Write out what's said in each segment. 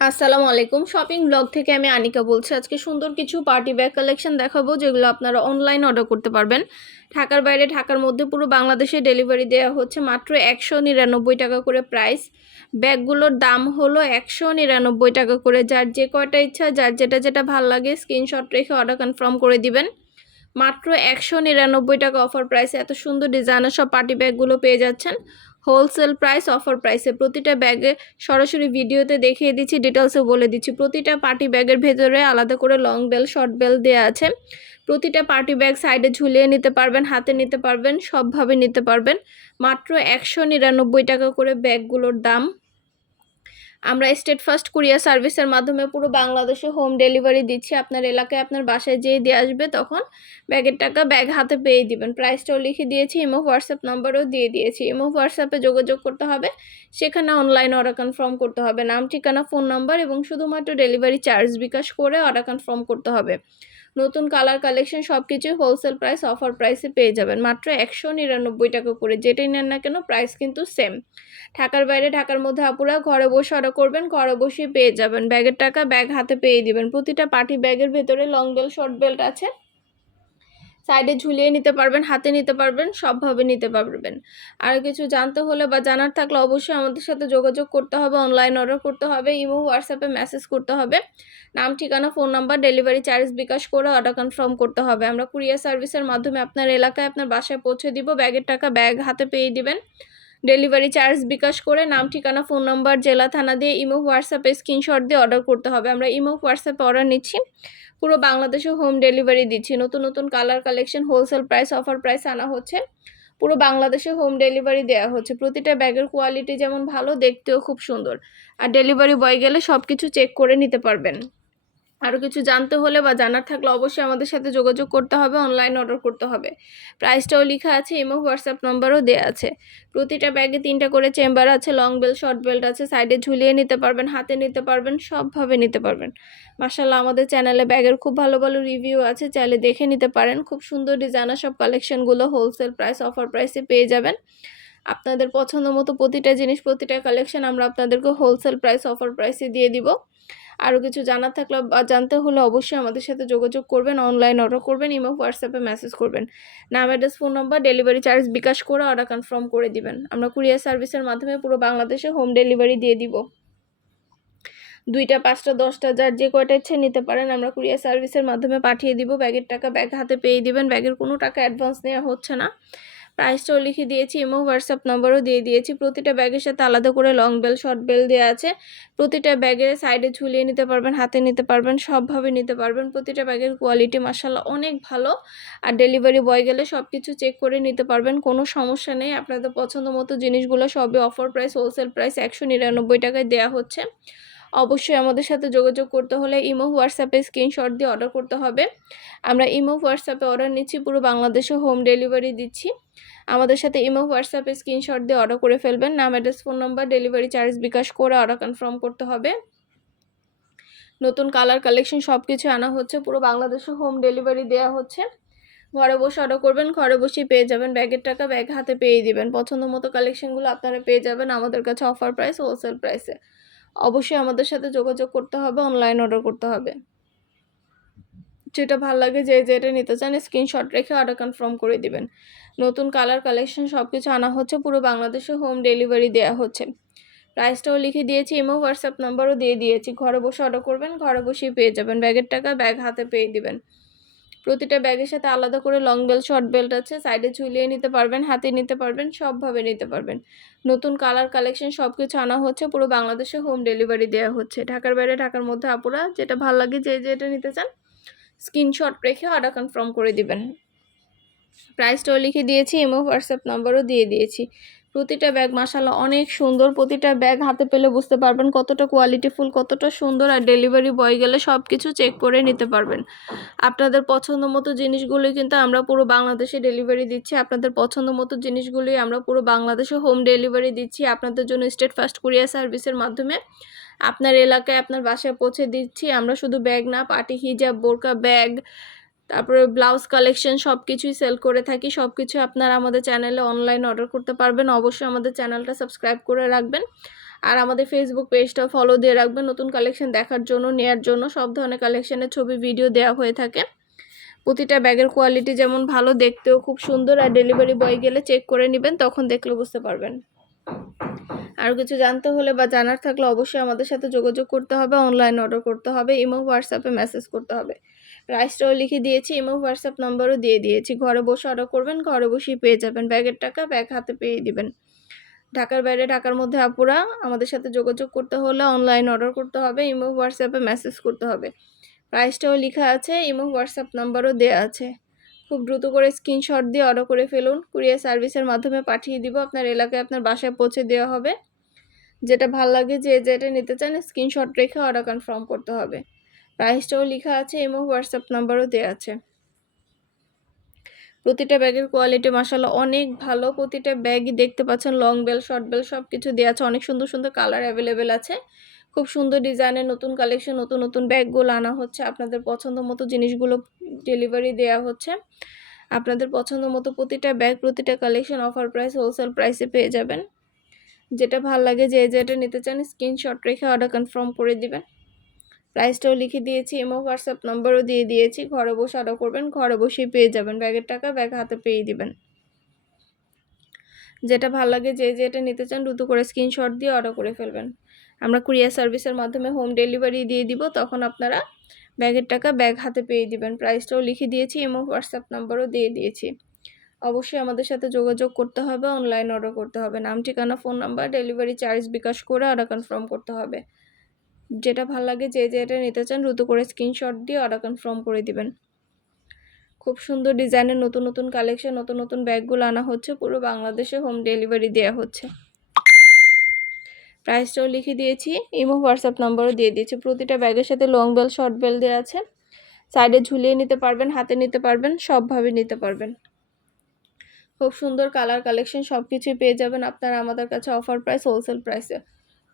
আসসালামু আলাইকুম। Shopping blog থেকে আমি আনিকা বলছি। আজকে সুন্দর কিছু পার্টি ব্যাগ কালেকশন দেখাবো, যেগুলো আপনারা অনলাইন অর্ডার করতে পারবেন। ঢাকার বাইরে, ঢাকার মধ্যে পুরো বাংলাদেশে ডেলিভারি দেওয়া হচ্ছে মাত্র একশো নিরানব্বই টাকা করে প্রাইস ব্যাগগুলোর দাম হলো একশো নিরানব্বই টাকা করে। যার যে কয়টা ইচ্ছা, যার যেটা যেটা ভালো লাগে স্ক্রিনশট রেখে অর্ডার কনফার্ম করে দিবেন। মাত্র একশো নিরানব্বই টাকা অফার প্রাইসে এত সুন্দর ডিজাইনের সব পার্টি ব্যাগগুলো পেয়ে যাচ্ছেন। হোলসেল প্রাইস, অফার প্রাইসে প্রতিটা ব্যাগে সরাসরি ভিডিওতে দেখিয়ে দিচ্ছি ডিটেলসে বলে দিচ্ছি। প্রতিটা পার্টি ব্যাগের ভেতরে আলাদা করে লং বেল শর্ট বেল দেওয়া আছে। প্রতিটা পার্টি ব্যাগ সাইডে ঝুলিয়ে নিতে পারবেন, হাতে নিতে পারবেন, সবভাবে নিতে পারবেন। মাত্র একশো নিরানব্বই টাকা করে ব্যাগগুলোর দাম আমরা স্টেট ফার্স্ট কুরিয়ার সার্ভিসের মাধ্যমে পুরো বাংলাদেশে হোম ডেলিভারি দিচ্ছি। আপনার এলাকায় আপনার বাসায় যেয়ে দিয়ে আসবে তখন ব্যাগের টাকা ব্যাগ হাতে পেয়ে দিবেন। প্রাইসটাও লিখে দিয়েছি ইমো হোয়াটসঅ্যাপ নাম্বারও দিয়ে দিয়েছি। ইমো হোয়াটসঅ্যাপে যোগাযোগ করতে হবে, সেখানে অনলাইন অর্ডার কনফার্ম করতে হবে। নাম, ঠিকানা ফোন নাম্বার এবং শুধুমাত্র ডেলিভারি চার্জ বিকাশ করে অর্ডার কনফার্ম করতে হবে। নতুন কালার কালেকশন সব কিছুই হোলসেল প্রাইস অফার প্রাইসে পেয়ে যাবেন। মাত্র একশো নিরানব্বই টাকা করে। যেটাই নেন না কেন প্রাইস কিন্তু সেম ঢাকার বাইরে, ঢাকার মধ্যে আপুরা ঘরে বসে অর্ডার করবেন, ঘরে বসেই পেয়ে যাবেন। ব্যাগের টাকা ব্যাগ হাতে পেয়ে দিবেন। প্রতিটা পার্টি ব্যাগের ভেতরে লং বেল্ট শর্ট বেল্ট আছে। সাইডে ঝুলিয়ে নিতে পারবেন, হাতে নিতে পারবেন, সবভাবে নিতে পারবেন। আর কিছু জানতে হলে বা জানার থাকলে অবশ্যই আমাদের সাথে যোগাযোগ করতে হবে অনলাইন অর্ডার করতে হবে, ইমো হোয়াটসঅ্যাপে মেসেজ করতে হবে। নাম, ঠিকানা phone number delivery charge bKash করে অর্ডার কনফার্ম করতে হবে। আমরা কুরিয়ার সার্ভিসের মাধ্যমে আপনার এলাকায় আপনার বাসায় পৌঁছে দিব ব্যাগের টাকা ব্যাগ হাতে পেয়ে দিবেন। ডেলিভারি চার্জ বিকাশ করে নাম, ঠিকানা ফোন নাম্বার জেলা, থানা দিয়ে ইমো হোয়াটসঅ্যাপে স্ক্রিনশট দিয়ে অর্ডার করতে হবে। আমরা ইমো হোয়াটসঅ্যাপে অর্ডার নিচ্ছি। পুরো বাংলাদেশে হোম ডেলিভারি দিচ্ছি। নতুন নতুন colour collection wholesale price offer price আনা হচ্ছে। পুরো বাংলাদেশে হোম ডেলিভারি দেওয়া হচ্ছে। প্রতিটা ব্যাগের কোয়ালিটি যেমন ভালো, দেখতেও খুব সুন্দর। আর ডেলিভারি বয় গেলে সব কিছু চেক করে নিতে পারবেন। আরও কিছু জানতে হলে বা জানার থাকলে অবশ্যই আমাদের সাথে যোগাযোগ করতে হবে অনলাইন অর্ডার করতে হবে। প্রাইসটাও লেখা আছে ইমো হোয়াটসঅ্যাপ নম্বরও দেওয়া আছে। প্রতিটা ব্যাগে তিনটা করে চেম্বার আছে লং বেল্ট শর্ট বেল্ট আছে সাইডে ঝুলিয়ে নিতে পারবেন, হাতে নিতে পারবেন, সবভাবে নিতে পারবেন। মাসাল্লাহ আমাদের চ্যানেলে ব্যাগের খুব ভালো ভালো রিভিউ আছে, চাইলে দেখে নিতে পারেন। খুব সুন্দর ডিজাইনার সব কালেকশনগুলো হোলসেল প্রাইস অফার প্রাইসে পেয়ে যাবেন। আপনাদের পছন্দ মতো প্রতিটা জিনিস, প্রতিটা কালেকশন আমরা আপনাদেরকে হোলসেল প্রাইস অফার প্রাইসে দিয়ে দিব। আরও কিছু জানার থাকলে বা জানতে হলে অবশ্যই আমাদের সাথে যোগাযোগ করবেন অনলাইন অর্ডার করবেন ইমো হোয়াটসঅ্যাপে মেসেজ করবেন। নাম address phone number delivery charge bKash করে অর্ডার কনফার্ম করে দিবেন। আমরা কুরিয়ার সার্ভিসের মাধ্যমে পুরো বাংলাদেশে হোম ডেলিভারি দিয়ে দিব। দুইটা, পাঁচটা, দশটা, যার যে কয়টা ইচ্ছে নিতে পারেন, আমরা কুরিয়ার সার্ভিসের মাধ্যমে পাঠিয়ে দিব। ব্যাগের টাকা ব্যাগ হাতে পেয়ে দিবেন। ব্যাগের কোনো টাকা অ্যাডভান্স নেওয়া হচ্ছে না। প্রাইসটাও লিখে দিয়েছি এবং হোয়াটসঅ্যাপ নম্বরও দিয়ে দিয়েছি। প্রতিটা ব্যাগের সাথে আলাদা করে লং বেল শর্ট বেল দেওয়া আছে। প্রতিটা ব্যাগের সাইডে ঝুলিয়ে নিতে পারবেন, হাতে নিতে পারবেন, সবভাবে নিতে পারবেন। প্রতিটা ব্যাগের কোয়ালিটি মাসাল্লাহ অনেক ভালো। আর ডেলিভারি বয় গেলে সব কিছু চেক করে নিতে পারবেন, কোনো সমস্যা নেই। আপনাদের পছন্দ মতো জিনিসগুলো সবই অফার প্রাইস হোলসেল প্রাইস একশো নিরানব্বই টাকায় দেওয়া হচ্ছে। অবশ্যই আমাদের সাথে যোগাযোগ করতে হলে ইমো, হোয়াটসঅ্যাপে স্ক্রিনশট দিয়ে অর্ডার করতে হবে। আমরা ইমো, হোয়াটসঅ্যাপে অর্ডার নিচ্ছি, পুরো বাংলাদেশে হোম ডেলিভারি দিচ্ছি। আমাদের সাথে ইমো, হোয়াটসঅ্যাপে স্ক্রিনশট দিয়ে অর্ডার করে ফেলবেন। নাম, address, phone number, delivery charge bKash করে অর্ডার কনফার্ম করতে হবে। নতুন কালার, কালেকশন সব কিছু আনা হচ্ছে। পুরো বাংলাদেশে হোম ডেলিভারি দেওয়া হচ্ছে। ঘরে বসে অর্ডার করবেন, ঘরে বসেই পেয়ে যাবেন ব্যাগের টাকা। ব্যাগ হাতে পেয়ে দিবেন। পছন্দ মতো কালেকশনগুলো আপনারা পেয়ে যাবেন আমাদের কাছে অফার প্রাইস, হোলসেল প্রাইসে। অবশ্যই আমাদের সাথে যোগাযোগ করতে হবে অনলাইন অর্ডার করতে হবে। যেটা ভালো লাগে যে যেটা নিতে চান স্ক্রিনশট রেখে অর্ডার কনফার্ম করে দিবেন। নতুন কালার কালেকশন সব কিছু আনা হচ্ছে, পুরো বাংলাদেশে হোম ডেলিভারি দেওয়া হচ্ছে। প্রাইসটাও লিখে দিয়েছি এমও হোয়াটসঅ্যাপ নাম্বারও দিয়ে দিয়েছি। ঘরে বসে অর্ডার করবেন, ঘরে বসেই পেয়ে যাবেন। ব্যাগের টাকা ব্যাগ হাতে পেয়ে দিবেন। প্রতিটা ব্যাগের সাথে আলাদা করে লং বেল্ট শর্ট বেল্ট আছে। সাইডে ঝুলিয়ে নিতে পারবেন, হাতে নিতে পারবেন, সবভাবে নিতে পারবেন। নতুন কালার কালেকশন সব কিছু আনা হচ্ছে, পুরো বাংলাদেশে হোম ডেলিভারি দেওয়া হচ্ছে। ঢাকার বাইরে, ঢাকার মধ্যে আপুরা যেটা ভালো লাগে যে যেটা নিতে চান স্ক্রিনশট রেখে অর্ডার কনফার্ম করে দিবেন। প্রাইসটাও লিখে দিয়েছি এবং হোয়াটসঅ্যাপ নাম্বারও দিয়ে দিয়েছি। প্রতিটা ব্যাগ মাসাল্লাহ অনেক সুন্দর। প্রতিটা ব্যাগ হাতে পেলে বুঝতে পারবেন কতটা কোয়ালিটিফুল কতটা সুন্দর আর ডেলিভারি বয় গেলে সব কিছু চেক করে নিতে পারবেন। আপনাদের পছন্দ মতো জিনিসগুলোই কিন্তু আমরা পুরো বাংলাদেশে ডেলিভারি দিচ্ছি। আপনাদের পছন্দ মতো জিনিসগুলোই আমরা পুরো বাংলাদেশে হোম ডেলিভারি দিচ্ছি। আপনাদের জন্য স্টেট ফার্স্ট কুরিয়ার সার্ভিসের মাধ্যমে আপনার এলাকায়, আপনার বাসায় পৌঁছে দিচ্ছি। আমরা শুধু ব্যাগ না পার্টি হিজাব, বোরকা, ব্যাগ তারপরে ব্লাউজ কালেকশন সব কিছুই সেল করে থাকি। সব কিছু আপনারা আমাদের চ্যানেলে অনলাইন অর্ডার করতে পারবেন। অবশ্যই আমাদের চ্যানেলটা সাবস্ক্রাইব করে রাখবেন। আর আমাদের ফেসবুক পেজটা ফলো দিয়ে রাখবেন নতুন কালেকশন দেখার জন্য, নেয়ার জন্য। সব ধরনের কালেকশনের ছবি ভিডিও দেওয়া হয়ে থাকে। প্রতিটা ব্যাগের কোয়ালিটি যেমন ভালো, দেখতেও খুব সুন্দর। আর ডেলিভারি বয় গেলে চেক করে নেবেন, তখন দেখলে বুঝতে পারবেন। আর কিছু জানতে হলে বা জানার থাকলে অবশ্যই আমাদের সাথে যোগাযোগ করতে হবে অনলাইন অর্ডার করতে হবে ইমো হোয়াটসঅ্যাপে মেসেজ করতে হবে। প্রাইসটাও লিখে দিয়েছি ইমো হোয়াটসঅ্যাপ নাম্বারও দিয়ে দিয়েছি। ঘরে বসে অর্ডার করবেন, ঘরে বসেই পেয়ে যাবেন। ব্যাগের টাকা ব্যাগ হাতে পেয়ে দিবেন। ঢাকার বাইরে, ঢাকার মধ্যে আপুরা, আমাদের সাথে যোগাযোগ করতে হলে অনলাইন অর্ডার করতে হবে ইমো হোয়াটসঅ্যাপে মেসেজ করতে হবে। প্রাইসটাও লেখা আছে ইমো হোয়াটসঅ্যাপ নাম্বারও দেওয়া আছে। খুব দ্রুত করে স্ক্রিনশট দিয়ে অর্ডার করে ফেলুন। কুরিয়ার সার্ভিসের মাধ্যমে পাঠিয়ে দিব, আপনার এলাকায় আপনার বাসায় পৌঁছে দেওয়া হবে। যেটা ভালো লাগে, যে যেটা নিতে চান স্ক্রিনশট রেখে অর্ডার কনফার্ম করতে হবে। প্রাইসটাও লেখা আছে এবং হোয়াটসঅ্যাপ নাম্বারও দেওয়া আছে। প্রতিটা ব্যাগের কোয়ালিটি মাসাল্লাহ অনেক ভালো। প্রতিটা ব্যাগই দেখতে পাচ্ছেন, লং বেল, শর্ট বেল সব কিছু দেওয়া আছে। অনেক সুন্দর সুন্দর কালার অ্যাভেলেবেল আছে। খুব সুন্দর ডিজাইনের নতুন কালেকশন, নতুন নতুন ব্যাগগুলো আনা হচ্ছে। আপনাদের পছন্দ মতো জিনিসগুলো ডেলিভারি দেওয়া হচ্ছে। আপনাদের পছন্দ মতো প্রতিটা ব্যাগ, প্রতিটা কালেকশন অফার প্রাইস, হোলসেল প্রাইসে পেয়ে যাবেন। যেটা ভালো লাগে যে যেটা নিতে চান, স্ক্রিনশট রেখে অর্ডার কনফার্ম করে দিবেন। প্রাইসটাও লিখে দিয়েছি এমও হোয়াটসঅ্যাপ নম্বরও দিয়ে দিয়েছি, ঘরে বসে অর্ডার করবেন, ঘরে বসেই পেয়ে যাবেন, ব্যাগের টাকা ব্যাগ হাতে পেয়ে দিবেন। যেটা ভালো লাগে যে যেটা নিতে চান দ্রুত করে স্ক্রিনশট দিয়ে অর্ডার করে ফেলবেন। আমরা কুরিয়ার সার্ভিসের মাধ্যমে হোম ডেলিভারি দিয়ে দিব, তখন আপনারা ব্যাগের টাকা ব্যাগ হাতে পেয়ে দিবেন। প্রাইসটাও লিখে দিয়েছি এবং হোয়াটসঅ্যাপ নাম্বারও দিয়ে দিয়েছি। অবশ্যই আমাদের সাথে যোগাযোগ করতে হবে অনলাইন অর্ডার করতে হবে। নাম, ঠিকানা phone number delivery charge bKash করে অর্ডার কনফার্ম করতে হবে। যেটা ভালো লাগে যে যেটা নিতে চান, দ্রুত করে স্ক্রিনশট দিয়ে অর্ডার কনফার্ম করে দিবেন। খুব সুন্দর ডিজাইনের নতুন নতুন কালেকশন নতুন নতুন ব্যাগগুলো আনা হচ্ছে, পুরো বাংলাদেশে হোম ডেলিভারি দেওয়া হচ্ছে। প্রাইসটাও লিখে দিয়েছি ইমো হোয়াটসঅ্যাপ নাম্বারও দিয়ে দিয়েছি। প্রতিটা ব্যাগের সাথে লং বেল শর্ট বেল দেওয়া আছে। সাইডে ঝুলিয়ে নিতে পারবেন, হাতে নিতে পারবেন, সবভাবে নিতে পারবেন। খুব সুন্দর কালার কালেকশন সব কিছুই পেয়ে যাবেন আপনারা আমাদের কাছে অফার প্রাইস হোলসেল প্রাইসে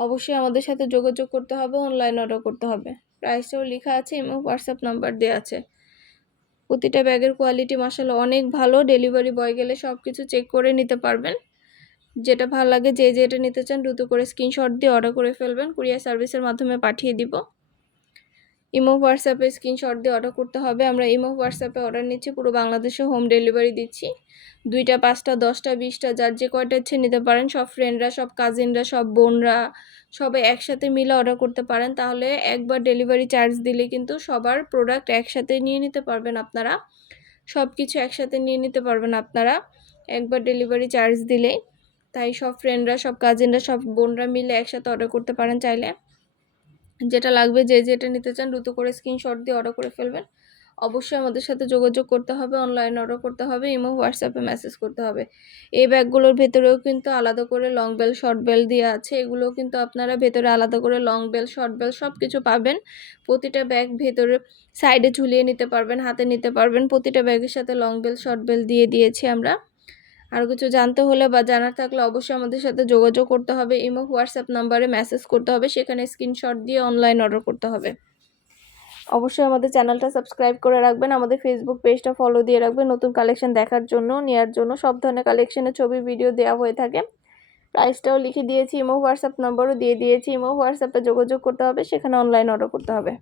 অবশ্যই আমাদের সাথে যোগাযোগ করতে হবে অনলাইন অর্ডার করতে হবে। প্রাইসটাও লেখা আছে এবং হোয়াটসঅ্যাপ নাম্বার দেওয়া আছে। প্রতিটা ব্যাগের কোয়ালিটি মাসাল অনেক ভালো ডেলিভারি বয় গেলে সব কিছু চেক করে নিতে পারবেন। যেটা ভালো লাগে যে যেটা নিতে চান, দ্রুত করে স্ক্রিনশট দিয়ে অর্ডার করে ফেলবেন, কুরিয়ার সার্ভিসের মাধ্যমে পাঠিয়ে দিব। ইমো, হোয়াটসঅ্যাপে স্ক্রিনশট দিয়ে অর্ডার করতে হবে। আমরা ইমো, হোয়াটসঅ্যাপে অর্ডার নিচ্ছি, পুরো বাংলাদেশে হোম ডেলিভারি দিচ্ছি। দুইটা, পাঁচটা, দশটা, বিশটা, যার যে কয়টা ইচ্ছে নিতে পারেন, সব ফ্রেন্ডরা সব কাজিনরা সব বোনরা, সবাই একসাথে মিলে অর্ডার করতে পারেন। তাহলে একবার ডেলিভারি চার্জ দিলে কিন্তু সবার প্রোডাক্ট একসাথে নিয়ে নিতে পারবেন আপনারা। সব কিছু একসাথে নিয়ে নিতে পারবেন আপনারা। একবার ডেলিভারি চার্জ দিলেই। তাই সব ফ্রেন্ডরা সব কাজিনরা সব বোনরা মিলে একসাথে অর্ডার করতে পারেন চাইলে। যেটা লাগবে যে যেটা নিতে চান দ্রুত করে স্ক্রিনশট দিয়ে অর্ডার করে ফেলবেন। অবশ্যই আমাদের সাথে যোগাযোগ করতে হবে অনলাইন অর্ডার করতে হবে ইমো হোয়াটসঅ্যাপে মেসেজ করতে হবে। এই ব্যাগগুলোর ভেতরেও কিন্তু আলাদা করে লং বেল শর্ট বেল দিয়ে আছে। এগুলোও কিন্তু আপনারা ভেতরে আলাদা করে লং বেল শর্ট বেল সব কিছু পাবেন। প্রতিটা ব্যাগ ভেতরে সাইডে ঝুলিয়ে নিতে পারবেন, হাতে নিতে পারবেন। প্রতিটা ব্যাগের সাথে লং বেল শর্ট বেল দিয়ে দিয়েছি আমরা। আর কিছু জানতে হলে বা জানার থাকলে অবশ্যই আমাদের সাথে যোগাযোগ করতে হবে। ইমো, হোয়াটসঅ্যাপ নাম্বারে মেসেজ করতে হবে। সেখানে স্ক্রিনশট দিয়ে অনলাইন অর্ডার করতে হবে। অবশ্যই আমাদের চ্যানেলটা সাবস্ক্রাইব করে রাখবেন। আমাদের ফেসবুক পেজটা ফলো দিয়ে রাখবেন। নতুন কালেকশন দেখার জন্য নেওয়ার জন্য। সব ধরনের কালেকশনের ছবি ভিডিও দেওয়া হয়ে থাকে। প্রাইসটাও লিখে দিয়েছি। ইমো, হোয়াটসঅ্যাপ নাম্বারও দিয়ে দিয়েছি। ইমো, হোয়াটসঅ্যাপে যোগাযোগ করতে হবে। সেখানে অনলাইন অর্ডার করতে হবে।